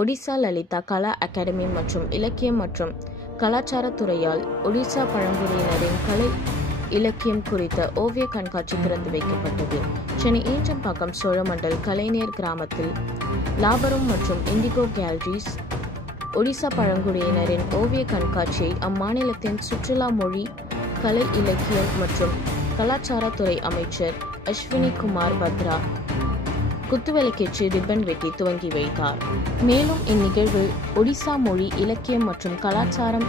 Odisha Lalita Kala academy மற்றும் இலக்கியம் மற்றும் கலாச்சாரத்துறையால் ஒடிசா பழங்குடியினரின் கலை இலக்கியம் குறித்த ஓவிய கண்காட்சி திறந்து வைக்கப்பட்டது. சென்னை ஈஞ்சம்பாக்கம் சோழமண்டல் கலைஞர் கிராமத்தில் லாபரம் மற்றும் இண்டிகோ கேலரிஸ் ஒடிசா பழங்குடியினரின் ஓவிய கண்காட்சியை அம்மாநிலத்தின் சுற்றுலா மொழி கலை இலக்கியம் மற்றும் கலாச்சாரத்துறை அமைச்சர் அஸ்வினி குமார் பத்ரா குத்துவிளக்கேற்றி ரிப்பன் வெட்டி துவங்கி வைத்தார். மேலும் இந்நிகழ்வில் ஒடிசா மொழி இலக்கியம் மற்றும் கலாச்சாரம்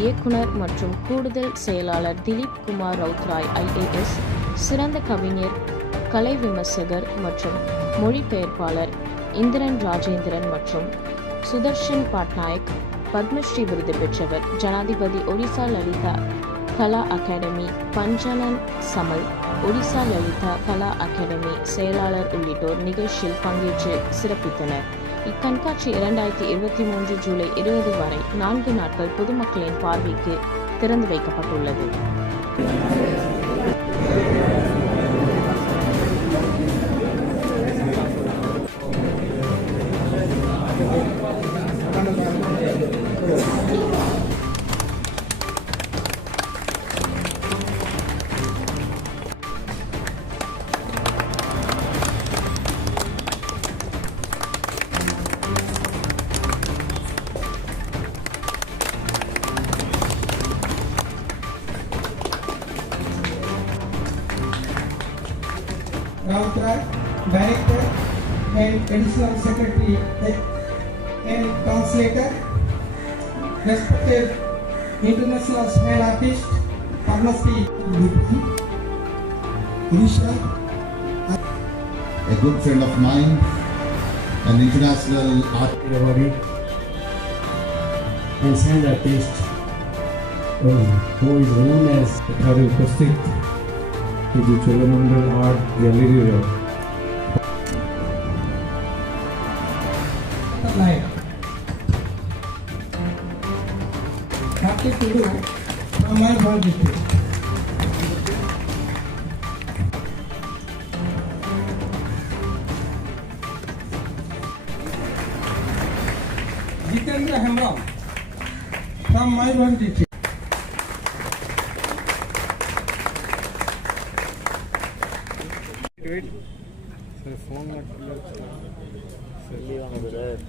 இயக்குனர் மற்றும் கூடுதல் செயலாளர் திலீப் குமார் ரவுத்ராய் ஐஏஎஸ் சிறந்த கவிஞர் கலை விமர்சகர் மற்றும் மொழிபெயர்ப்பாளர் இந்திரன் ராஜேந்திரன் மற்றும் சுதர்ஷன் பட்நாயக் பத்மஸ்ரீ விருது பெற்றவர். ஜனாதிபதி ஒடிசா லலிதா கலா அகாடமி பஞ்சனன் சமல் ஒடிசா லலிதா கலா அகாடமி செயலாளர் உள்ளிட்டோர் நிகழ்ச்சியில் பங்கேற்று சிறப்பித்தனர். இக்கண்காட்சி இரண்டாயிரத்தி இருபத்தி மூன்று ஜூலை இருபது வரை நான்கு நாட்கள் பொதுமக்களின் பார்வைக்கு திறந்து வைக்கப்பட்டுள்ளது. Rautra, Director and Additional Secretary and Translator, respected international smile artist, Padmasri Isha, a good friend of mine, an international art Awarded and sand artist um, who is known as कि जो चोलामंडल आर्ट गैलरी है। Jitendra Hemram from my one district wait sir phone मत sir